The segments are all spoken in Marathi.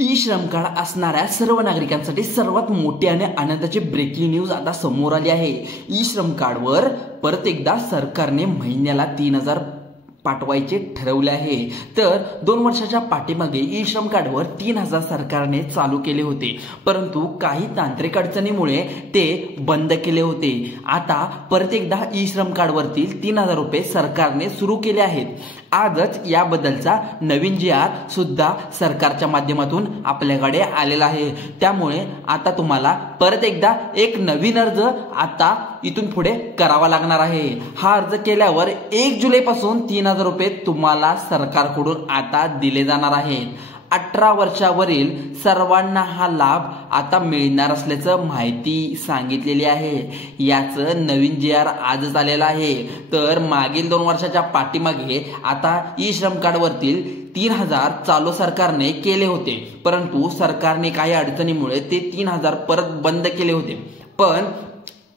ई श्रम कार्ड असणाऱ्या सर्व नागरिकांसाठी सर्वात मोठी आणि आनंदाची ब्रेकिंग न्यूज आता समोर आली आहे। ई श्रम कार्डवर परत एकदा सरकारने महिन्याला 3,000 पाठवायचे ठरवले आहे। तर 2 वर्षाच्या पाठीमागे ई श्रम कार्डवर 3,000 सरकारने चालू केले होते, परंतु काही तांत्रिक अडचणीमुळे ते बंद केले होते। आता परत एकदा ई श्रम कार्डवरतील 3,000 रुपये सरकारने सुरू केले आहेत। आजच याबद्दलचा नवीन जी.आर सुद्धा सरकारच्या माध्यमातून आपल्याकडे आलेला आहे। त्यामुळे आता तुम्हाला परत एकदा एक नवीन अर्ज आता इथून पुढे करावा लागणार आहे। हा अर्ज केल्यावर 1 जुलैपासून 3,000 रुपये तुम्हाला सरकारकडून आता दिले जाणार आहेत। 18 वर्षावरील सर्वांना हा लाभ आता मिळणार असल्याचं माहिती सांगितलेली आहे। याचं नवीन जी.आर आजच आलेला आहे। तर मागील 2 वर्षाच्या पाठीमागे आता ई श्रम कार्डवरतील 3,000 चालू सरकारने केले होते, परंतु सरकारने काही अडचणीमुळे ते 3,000 परत बंद केले होते। पण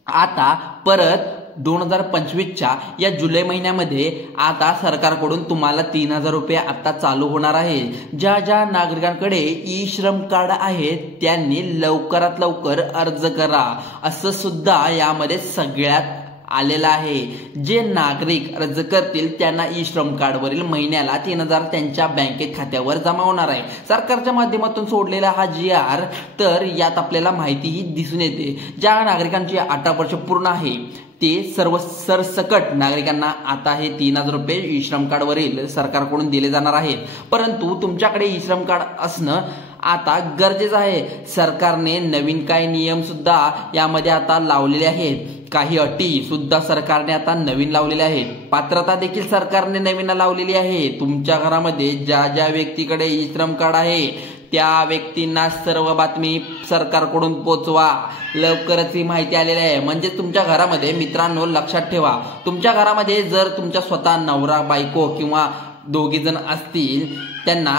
आता परत 2025च्या या जुलै महिन्यामध्ये आता सरकारकडून तुम्हाला 3,000 रुपये आता चालू होणार आहे। ज्या नागरिकांकडे ई श्रम कार्ड आहे त्यांनी लवकरात लवकर अर्ज करा, असं सुद्धा यामध्ये सगळ्यात आलेला आहे। जे नागरिक अर्ज करतील त्यांना ई श्रम कार्डवरील महिन्याला 3,000 त्यांच्या बँकेत खात्यावर जमा होणार आहे। सरकारच्या माध्यमातून सोडलेला हा जी.आर, तर यात आपल्याला माहितीही दिसून येते। ज्या नागरिकांची 18 वर्ष पूर्ण आहे ते सर्व सरसकट नागरिकांना आता हे 3,000 रुपये ई श्रम कार्डवरील सरकारकडून दिले जाणार आहेत। परंतु तुमच्याकडे ई श्रम कार्ड असणं आता गरजेचं आहे। सरकारने नवीन काही नियम सुद्धा यामध्ये आता लावलेले आहेत। काही अटी सुद्धा सरकारने आता नवीन लावलेल्या आहेत। पात्रता देखील सरकारने नवीन लावलेली आहे। तुमच्या घरामध्ये ज्या व्यक्तीकडे ई श्रम कार्ड आहे त्या व्यक्तींना सर्व बातमी सरकारकडून पोचवा। लवकरच ही माहिती आलेली आहे। म्हणजे तुमच्या घरामध्ये मित्रांनो लक्षात ठेवा, तुमच्या घरामध्ये जर तुमच्या स्वतः नवरा बायको किंवा दोघी जण असतील त्यांना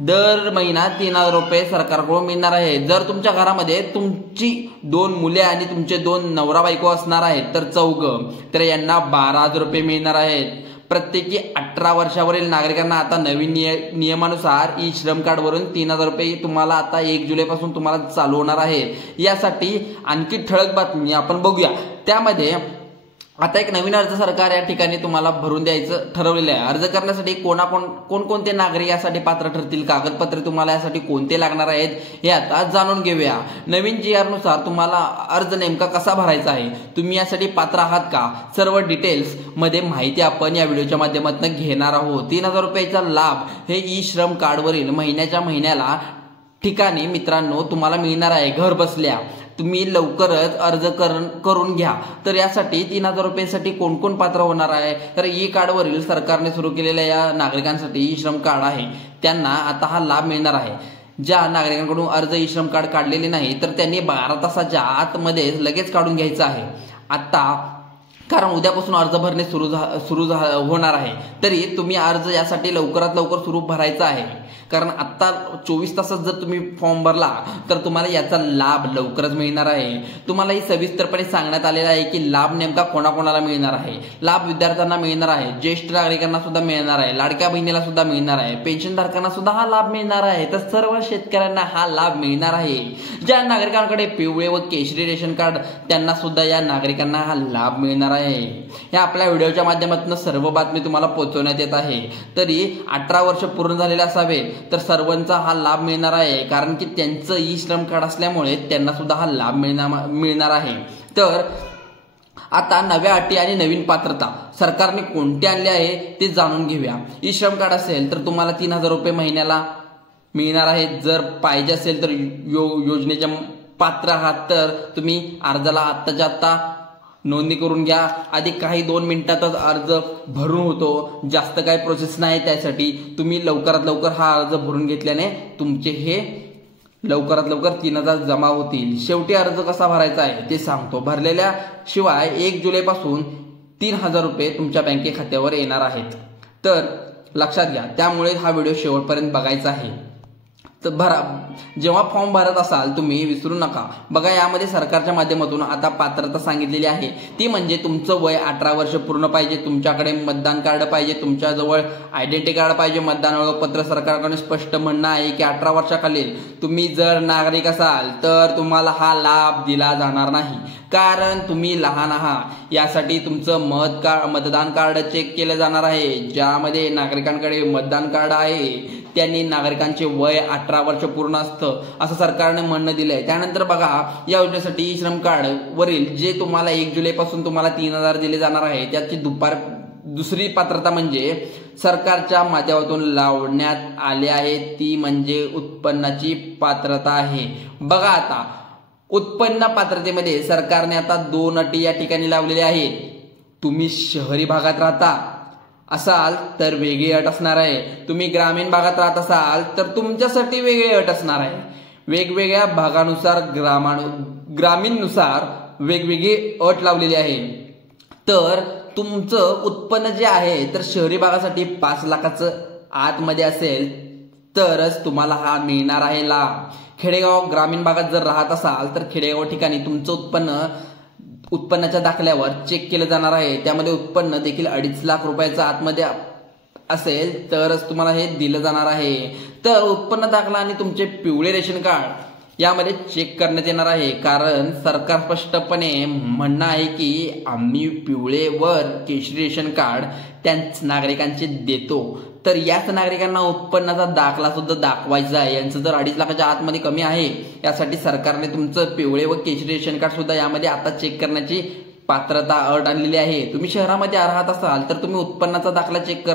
दर महिना 3,000 रुपये सरकारकडून मिळणार आहे। जर तुमच्या घरामध्ये तुमची 2 मुले आणि तुमचे 2 नवरा बायको असणार आहेत तर 4, तर यांना 12,000 रुपये मिळणार आहेत। प्रत्येकी 18 वर्षावरील नागरिकांना आता नवीन नियमानुसार ई श्रम कार्डवरून 3,000 रुपये तुम्हाला आता 1 जुलैपासून तुम्हाला चालू होणार आहे। यासाठी आणखी ठळक बातमी आपण बघूया। त्यामध्ये आता एक नवीन अर्ज सरकार या ठिकाणी तुम्हाला भरून द्यायचं ठरवलेलं आहे। अर्ज करण्यासाठी कोणकोणते नागरिक यासाठी पात्र ठरतील, कागदपत्रे तुम्हाला यासाठी कोणते लागणार आहेत हे आता जाणून घेऊया। नवीन जी.आर नुसार तुम्हाला अर्ज नेमका कसा भरायचा आहे, तुम्ही यासाठी पात्र आहात का, सर्व डिटेल्स मध्ये माहिती आपण या व्हिडिओच्या माध्यमातून घेणार आहोत। 3,000 रुपयाचा लाभ हे ई श्रम कार्डवरील महिन्याला ठिकाणी मित्रांनो तुम्हाला मिळणार आहे घर बसल्या। तुम्ही लवकरच अर्ज करून घ्या। तर यासाठी 3,000 रुपयासाठी कोण पात्र होणार आहे, तर ई कार्डवरील सरकारने सुरू केलेल्या या नागरिकांसाठी ई श्रम कार्ड आहे त्यांना आता हा लाभ मिळणार आहे। ज्या नागरिकांकडून अर्ज ई श्रम कार्ड काढलेले नाही तर त्यांनी 12 तासाच्या आतमध्ये लगेच काढून घ्यायचं आहे आता, कारण उद्यापासून अर्ज भरणे सुरू होणार आहे। तरी तुम्ही अर्ज यासाठी लवकरात लवकर सुरू भरायचा आहे, कारण आता 24 तासात जर तुम्ही फॉर्म भरला तर तुम्हाला याचा लाभ लवकरच मिळणार आहे। तुम्हाला ही सविस्तरपणे सांगण्यात आलेलं आहे की लाभ नेमका कोणाकोणाला मिळणार आहे। लाभ विद्यार्थ्यांना मिळणार आहे, ज्येष्ठ नागरिकांना सुद्धा मिळणार आहे, लाडक्या बहिणीला सुद्धा मिळणार आहे, पेन्शनधारकांना सुद्धा हा लाभ मिळणार आहे, तर सर्व शेतकऱ्यांना हा लाभ मिळणार आहे। ज्या नागरिकांकडे पिवळे व केशरी रेशन कार्ड त्यांना सुद्धा या नागरिकांना हा लाभ मिळणार आहे। या आपल्या व्हिडिओच्या माध्यमातून सर्व बातमी तुम्हाला पोहोचवण्यात येत आहे। तरी 18 वर्ष पूर्ण झालेले असावे तर सर्वांचा हा लाभ मिळणार आहे, कारण की त्यांचं ई श्रम कार्ड असल्यामुळे त्यांना सुद्धा हा लाभ मिळणार आहे। तर आता नव्या अटी आणि नवीन पात्रता सरकारने कोणते आणले आहे ते जाणून घेऊया। ई श्रम कार्ड असेल तर तुम्हाला 3,000 रुपये महिन्याला मिळणार आहेत। जर पाहिजे असेल तर योजनेच्या पात्र आहात तर तुम्ही अर्जाला आत्ताच्या आत्ता नोंदणी करून घ्या। आधी काही 2 मिनिटातच अर्ज भरून होतो, जास्त काही प्रोसेस नाही। त्यासाठी तुम्ही लवकरात लवकर हा अर्ज भरून घेतल्याने तुमचे हे लवकरात लवकर 3,000 जमा होतील। शेवटी अर्ज कसा भरायचा आहे ते सांगतो। भरलेल्या शिवाय 1 जुलैपासून 3,000 रुपये तुमच्या बँके खात्यावर येणार आहेत, तर लक्षात घ्या। त्यामुळे हा व्हिडिओ शेवटपर्यंत बघायचा आहे। जेव्हा फॉर्म भरत असाल तुम्ही विसरू नका. बघा यामध्ये सरकारच्या माध्यमातून आता पात्रता सांगितलेली आहे, ती म्हणजे तुमचं वय 18 वर्ष पूर्ण पाहिजे, तुमच्याकडे मतदान कार्ड पाहिजे, तुमच्याजवळ आयडेंटिटी कार्ड पाहिजे, मतदान ओळखपत्र. सरकारकडून स्पष्ट म्हणणं आहे की 18 वर्षाखालील तुम्ही जर नागरिक असाल तर तुम्हाला हा लाभ दिला जाणार नाही, कारण तुम्ही लहान आहात. यासाठी तुमचं मतदान कार्ड चेक केलं जाणार आहे. ज्यामध्ये नागरिकांकडे मतदान कार्ड आहे त्यांनी नागरिकांचे वय 18 वर्ष पूर्ण असतं असं सरकारने म्हणणं दिलंय. त्यानंतर बघा या योजनेसाठी ई श्रम कार्ड वरील जे तुम्हाला 1 जुलैपासून तुम्हाला 3,000 दिले जाणार आहे त्याची दुसरी पात्रता म्हणजे सरकारच्या माध्यमातून लावण्यात आले आहे, ती म्हणजे उत्पन्नाची पात्रता आहे. बघा आता उत्पन्न पात्रतेमध्ये सरकारने आता 2 अटी या ठिकाणी लावलेल्या आहेत. तुम्ही शहरी भागात राहता असाल तर वेगळी अट असणार आहे, तुम्ही ग्रामीण भागात राहत असाल तर तुमच्यासाठी वेगळी अट असणार आहे. वेगवेगळ्या भागानुसार ग्रामीणनुसार वेगवेगळी अट लावलेली आहे. तर तुमचं उत्पन्न जे आहे तर शहरी भागासाठी 5 लाखाचं आतमध्ये असेल तरच तुम्हाला हा मिळणार आहे लाभ. खेडेगाव ग्रामीण भागात जर राहत असाल तर खेडेगाव ठिकाणी तुमचं उत्पन्नाच्या दाखल्यावर चेक केलं जाणार आहे. त्यामध्ये उत्पन्न देखील 2.5 लाख रुपयाचं आतमध्ये असेल तरच तुम्हाला हे दिलं जाणार आहे. तर उत्पन्न दाखला आणि तुमचे पिवळे रेशन कार्ड यामध्ये चेक करण्यात येणार आहे, कारण सरकार स्पष्टपणे म्हणणं आहे की आम्ही पिवळे वर केशरी रेशन कार्ड त्याच नागरिकांचे देतो. तर याच नागरिकांना उत्पन्नाचा दाखला सुद्धा दाखवायचा आहे. यांचं जर 2.5 लाखाच्या आतमध्ये कमी आहे यासाठी सरकारने तुमचं पिवळे व केशरी रेशन कार्ड सुद्धा यामध्ये आता चेक करण्याची पात्रता अट आणलेली आहे. तुम्ही शहरामध्ये राहत असाल तर तुम्ही उत्पन्नाचा दाखला चेक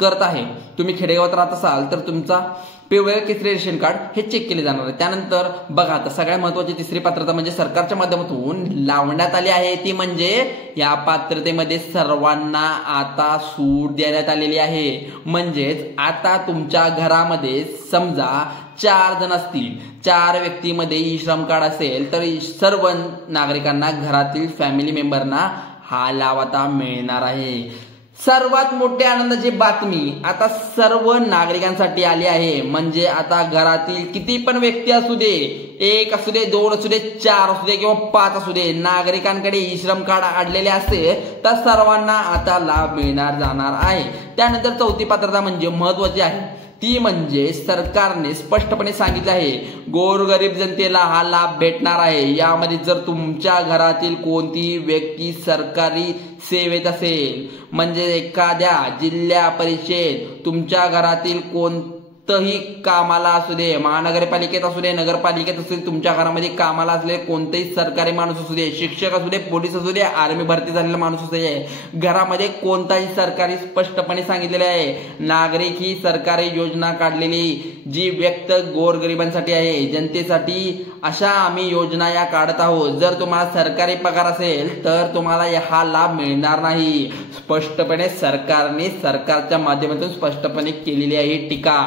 करत आहे. तुम्ही खेडेगावात राहत असाल तर तुमचा पिवळे केशरी रेशन कार्ड हे चेक केले जाणार आहे. त्यानंतर बघा आता सगळ्यात महत्वाची तिसरी पात्रता म्हणजे सरकारच्या माध्यमातून लावण्यात आली आहे, ती म्हणजे या पात्रतेमध्ये सर्वांना आता सूट देण्यात आलेली आहे. म्हणजेच आता तुमच्या घरामध्ये समजा 4 जण असतील, 4 व्यक्तीमध्ये ई श्रम कार्ड असेल तर सर्व नागरिकांना घरातील फॅमिली मेंबरना हा लाभ आता मिळणार आहे. सर्वात मोठी आनंदाची बातमी आता सर्व नागरिकांसाठी आली आहे. म्हणजे आता घरातील किती पण व्यक्ती असू दे, 1 असू दे, 2 असू दे, 4 असू दे किंवा 5 असू दे, नागरिकांकडे ई श्रम कार्ड आढळलेले असेल तर सर्वांना आता लाभ मिळणार जाणार आहे. त्यानंतर चौथी पात्रता म्हणजे महत्वाची आहे, ती म्हणजे सरकारने स्पष्टपणे सांगितले आहे गोरगरीब जनतेला हा लाभ भेटणार आहे. यामध्ये जर तुमच्या घरातील कोणतीही व्यक्ती सरकारी सेवेत असेल, म्हणजे एखाद्या जिल्हा परिषद तुमच्या घरातील कोणतंही कामाला असू दे, महानगरपालिकेत असू दे, नगरपालिकेत असू दे, तुमच्या घरामध्ये कामाला असलेले कोणतेही सरकारी माणूस असू दे, शिक्षक असू दे, पोलीस असू दे, आर्मी भरती झालेला माणूस असू दे, घरामध्ये कोणताही सरकारी स्पष्टपणे सांगितलेले आहे नागरिक ही सरकारी योजना काढलेली जी व्यक्त गोरगरिबांसाठी आहे, जनतेसाठी अशा आम्ही योजना या काढत आहोत. जर तुम्हाला सरकारी पगार असेल तर तुम्हाला हा लाभ मिळणार नाही. स्पष्टपणे सरकारच्या माध्यमातून स्पष्टपणे केलेली आहे टीका.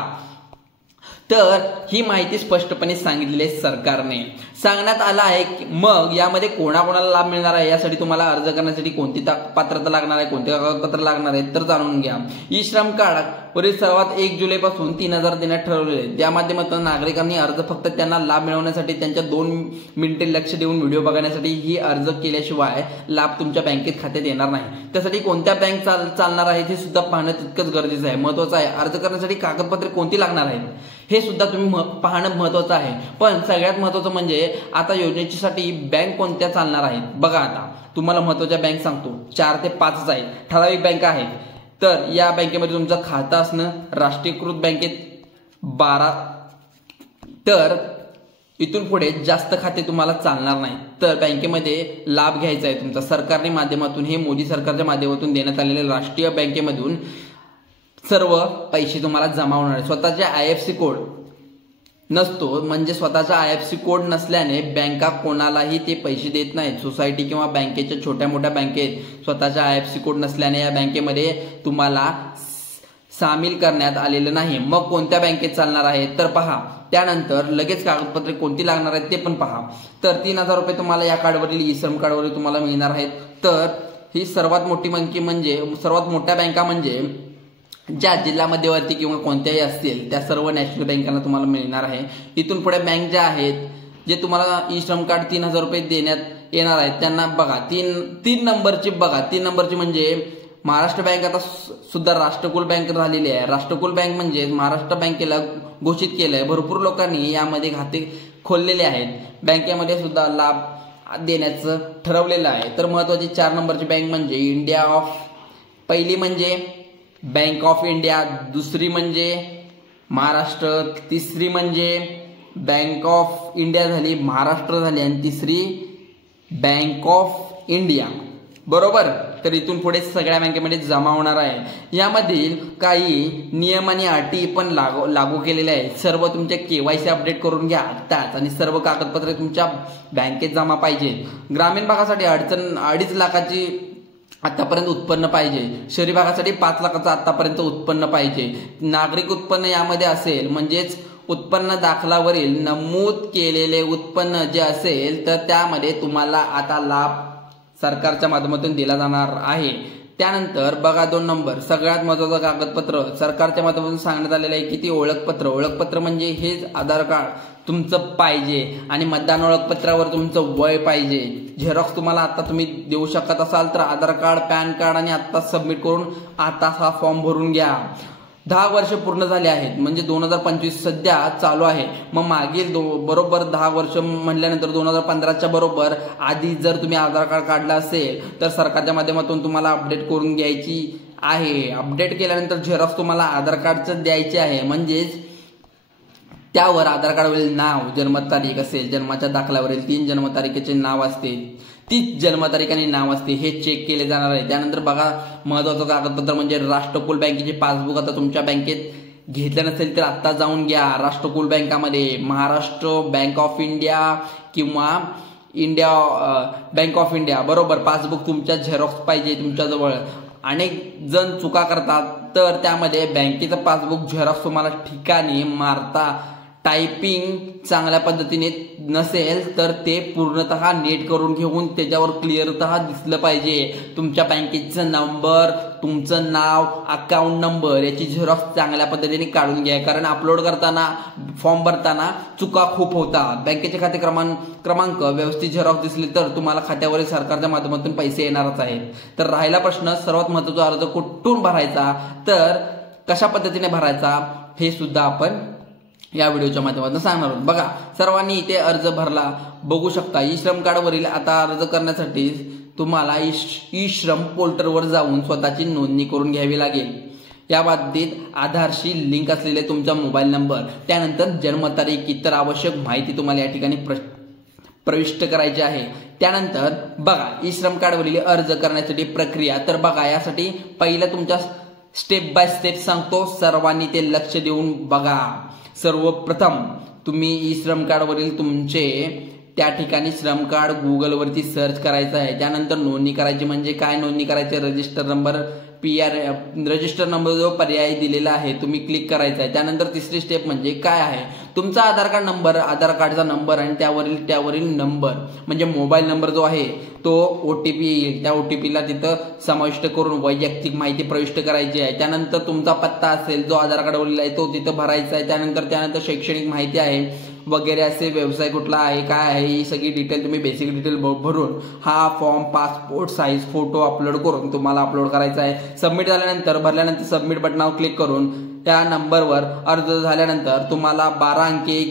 तर ही माहिती स्पष्टपणे सांगितलेली आहे सरकारने. सांगण्यात आलं आहे की मग यामध्ये कोणाकोणाला लाभ मिळणार आहे, यासाठी तुम्हाला अर्ज करण्यासाठी कोणती पात्रता लागणार आहे, कोणते कागदपत्र लागणार आहेत तर जाणून घ्या. ई श्रम कार्ड वरील सर्वात 1 जुलैपासून 3,000 देण्यात ठरवले आहे. त्या माध्यमातून नागरिकांनी अर्ज फक्त त्यांना लाभ मिळवण्यासाठी त्यांच्या 2 मिनिटे लक्ष देऊन व्हिडिओ बघण्यासाठी ही अर्ज केल्याशिवाय लाभ तुमच्या बँकेत खात्यात येणार नाही. त्यासाठी कोणत्या बँक चालणार आहे हे सुद्धा पाहणं तितकंच गरजेचं आहे, महत्वाचं आहे. अर्ज करण्यासाठी कागदपत्रे कोणती लागणार आहेत हे सुद्धा तुम्ही पाहणं महत्वाचं आहे. पण सगळ्यात महत्वाचं म्हणजे आता योजनेसाठी बँक कोणत्या चालणार आहेत. बघा आता तुम्हाला महत्वाच्या बँक सांगतो, 4 ते 5 आहेत, ठराविक बँका आहेत. तर या बँकेमध्ये तुमचं खातं असणं, राष्ट्रीयकृत बँकेत 12, तर इथून पुढे जास्त खाते तुम्हाला चालणार नाही. तर बँकेमध्ये लाभ घ्यायचा आहे तुमचा. सरकारने माध्यमातून हे मोदी सरकारच्या माध्यमातून देण्यात आलेले राष्ट्रीय बँकेमधून सर्व पैसे तुम्हाला जमा होणार आहे. स्वतःचे IFSC कोड नसतो, म्हणजे स्वतःचा IFSC कोड नसल्याने बँका कोणालाही ते पैसे देत नाहीत. सोसायटी किंवा बँकेच्या छोट्या मोठ्या बँकेत स्वतःचा IFSC कोड नसल्याने या बँकेमध्ये तुम्हाला सामील करण्यात आलेलं नाही. मग कोणत्या बँकेत चालणार आहे तर पहा. त्यानंतर लगेच कागदपत्रे कोणती लागणार आहेत ते पण पहा. तर 3,000 रुपये तुम्हाला या कार्डवरील ई श्रम कार्डवरील तुम्हाला मिळणार आहेत. तर ही सर्वात मोठी बँक म्हणजे सर्वात मोठ्या बँका म्हणजे ज्या जिल्हा मध्यवर्ती किंवा कोणत्याही असतील त्या सर्व नॅशनल बँकांना तुम्हाला मिळणार आहे। इथून पुढे बँक ज्या आहेत जे तुम्हाला ई श्रम कार्ड 3000 रुपये देण्यात येणार आहेत त्यांना बघा तीन नंबरची म्हणजे महाराष्ट्र बँक आता सुद्धा राष्ट्रकुल बँक झालेली आहे। राष्ट्रकुल बँक म्हणजे महाराष्ट्र बँकेला घोषित केलंय, भरपूर लोकांनी यामध्ये खाते खोललेले आहेत, बँकेमध्ये सुद्धा लाभ देण्याचं ठरवलेलं आहे। तर महत्वाची 4 नंबरची बँक म्हणजे पहिली म्हणजे बँक ऑफ इंडिया, दुसरी म्हणजे महाराष्ट्र, तिसरी म्हणजे बँक ऑफ इंडिया झाली, महाराष्ट्र झाली, आणि तिसरी बँक ऑफ इंडिया, बरोबर। तर इथून पुढे सगळ्या बँकेमध्ये जमा होणार आहे। यामधील काही नियम आणि अटी पण लागू केलेले आहेत। सर्व तुमचे KYC अपडेट करून घ्या आत्ताच, आणि सर्व कागदपत्रे तुमच्या बँकेत जमा पाहिजे। ग्रामीण भागासाठी 2.5 लाखाची आतापर्यंत उत्पन्न पाहिजे, शहरी भागासाठी 5 लाखाचं आतापर्यंत उत्पन्न पाहिजे। नागरिक उत्पन्न यामध्ये असेल, म्हणजेच उत्पन्न दाखलावरील नमूद केलेले उत्पन्न जे असेल तर त्यामध्ये तुम्हाला आता लाभ सरकारच्या माध्यमातून दिला जाणार आहे। त्यानंतर बघा 2 नंबर सगळ्यात महत्त्वाचं कागदपत्र सरकारच्या माध्यमातून सांगण्यात आलेलं आहे की ती ओळखपत्र म्हणजे हेच आधार कार्ड तुमचं पाहिजे, आणि मतदान ओळखपत्रावर तुमचं वय पाहिजे। झेरॉक्स तुम्हाला आता तुम्ही देऊ शकत असाल तर आधार कार्ड, पॅन कार्ड, आणि आता सबमिट करून आता हा फॉर्म भरून घ्या। 10 वर्ष पूर्ण झाले आहेत, म्हणजे 2025 सध्या चालू आहे, मग मागील बरोबर 10 वर्ष म्हणल्यानंतर 2015च्या बरोबर आधी जर तुम्ही आधार कार्ड काढलं असेल तर सरकारच्या माध्यमातून तुम्हाला अपडेट करून घ्यायची आहे। अपडेट केल्यानंतर झेरॉक्स तुम्हाला आधार कार्डचं द्यायचे आहे, म्हणजेच त्यावर आधार कार्डवरील नाव, जन्मतारीख असेल, जन्माच्या दाखल्यावरील 3 जन्मतारखेचे नाव असते, 30 जन्मतारीख आणि नाव असते, हे चेक केले जाणार आहे। त्यानंतर बघा महत्वाचं कागदपत्र म्हणजे राष्ट्रकुल बँकेचे पासबुक आता तुमच्या बँकेत घेतलं नसेल तर आता जाऊन घ्या। राष्ट्रकुल बँकामध्ये महाराष्ट्र बँक ऑफ इंडिया किंवा इंडिया बँक ऑफ इंडिया, बरोबर, पासबुक तुमच्या झेरॉक्स पाहिजे तुमच्याजवळ। अनेक जण चुका करतात, तर त्यामध्ये बँकेचं पासबुक झेरॉक्स तुम्हाला ठिकाणी मारता टायपिंग चांगल्या पद्धतीने नसेल तर ते पूर्णतः नीट करून घेऊन त्याच्यावर क्लिअरतः दिसलं पाहिजे। तुमच्या बँकेचा नंबर, तुमचं नाव, अकाउंट नंबर याची झेरॉक्स चांगल्या पद्धतीने काढून घ्या, कारण अपलोड करताना, फॉर्म भरताना चुका खूप होतात। बँकेचे खाते क्रमांक व्यवस्थित झेरॉक्स दिसले तर तुम्हाला खात्यावरील सरकारच्या माध्यमातून पैसे येणारच आहेत। तर राहिला प्रश्न सर्वात महत्त्वाचा, अर्ज कुठून भरायचा, तर कशा पद्धतीने भरायचा हे सुद्धा आपण या व्हिडिओच्या माध्यमातून सांगणार आहोत। बघा सर्वांनी इथे अर्ज भरला बघू शकता। ई श्रम कार्डवरील आता अर्ज करण्यासाठी तुम्हाला ई श्रम पोर्टलवर जाऊन स्वतःची नोंदणी करून घ्यावी लागेल। या बाबतीत आधारशी लिंक असलेले तुमचा मोबाईल नंबर, त्यानंतर जन्मतारीख, इतर आवश्यक माहिती तुम्हाला या ठिकाणी प्रविष्ट करायची आहे। त्यानंतर बघा ई श्रम कार्डवरील अर्ज करण्यासाठी प्रक्रिया, तर बघा यासाठी पहिलं तुमच्या स्टेप बाय स्टेप सांगतो, सर्वांनी ते लक्ष देऊन बघा। सर्वप्रथम तुम्ही ई श्रम कार्डवरील तुमचे त्या ठिकाणी श्रम कार्ड गुगलवरती सर्च करायचं आहे। त्यानंतर नोंदणी करायची, म्हणजे काय नोंदणी करायची, रजिस्टर नंबर जो पर्याय दिलेला आहे तुम्ही क्लिक करायचा आहे। त्यानंतर तिसरी स्टेप म्हणजे काय आहे, तुमचा आधार कार्डचा नंबर आणि त्यावरील नंबर म्हणजे मोबाईल नंबर जो आहे तो OTP येईल, त्या OTPला तिथं समाविष्ट करून वैयक्तिक माहिती प्रविष्ट करायची आहे। त्यानंतर तुमचा पत्ता असेल जो आधार कार्डवरील आहे तो तिथं भरायचा आहे। त्यानंतर शैक्षणिक माहिती आहे वगैरे असे, व्यवसाय कुठला आहे, काय आहे, ही सगळी डिटेल तुम्ही बेसिक डिटेल भरून हा form passport size photo upload करून तुम्हाला अपलोड करायचा आहे। सबमिट भरल्यानंतर सबमिट बटनावर क्लिक करून त्या नंबरवर अर्ज झाल्यानंतर तुम्हाला 12 अंकी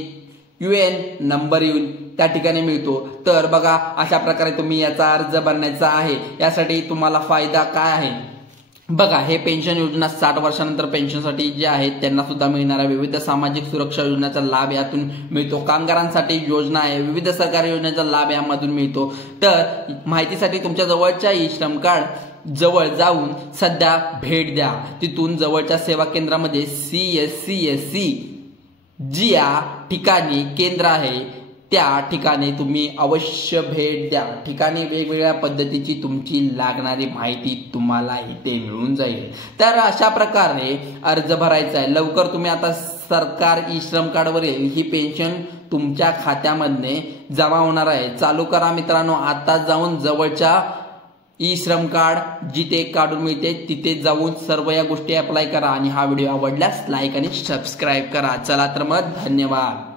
UN नंबर येऊन त्या ठिकाणी मिळतो। तर बघा अशा प्रकारे तुम्ही याचा अर्ज भरण्याचा आहे। यासाठी तुम्हाला फायदा काय आहे बघा, हे पेन्शन योजना 60 वर्षानंतर पेन्शनसाठी जे आहेत त्यांना सुद्धा मिळणाऱ्या विविध सामाजिक सुरक्षा योजनेचा लाभ यातून मिळतो। कामगारांसाठी योजना आहे, विविध सरकारी योजनेचा लाभ यामधून मिळतो। तर माहितीसाठी तुमच्या जवळच्या ई श्रम कार्ड जवळ जाऊन सध्या भेट द्या। तिथून जवळच्या सेवा केंद्रामध्ये CSC जी या ठिकाणी केंद्र आहे त्या ठिकाणी तुम्ही अवश्य भेट द्या। ठिकाणी वेगवेगळ्या पद्धतीची तुमची लागणारी माहिती तुम्हाला इथे मिळून जाईल। तर अशा प्रकारे अर्ज भरायचा आहे। लवकर तुम्ही आता सरकार ई श्रम कार्डवरील ही पेन्शन तुमच्या खात्यामध्ये जमा होणार आहे। चालू करा मित्रांनो, आता जाऊन जवळच्या ई श्रम कार्ड जिथे काढून मिळते तिथे जाऊन सर्व या गोष्टी अप्लाय करा आणि हा व्हिडिओ आवडल्यास लाईक आणि सबस्क्राईब करा. चला तर मग धन्यवाद.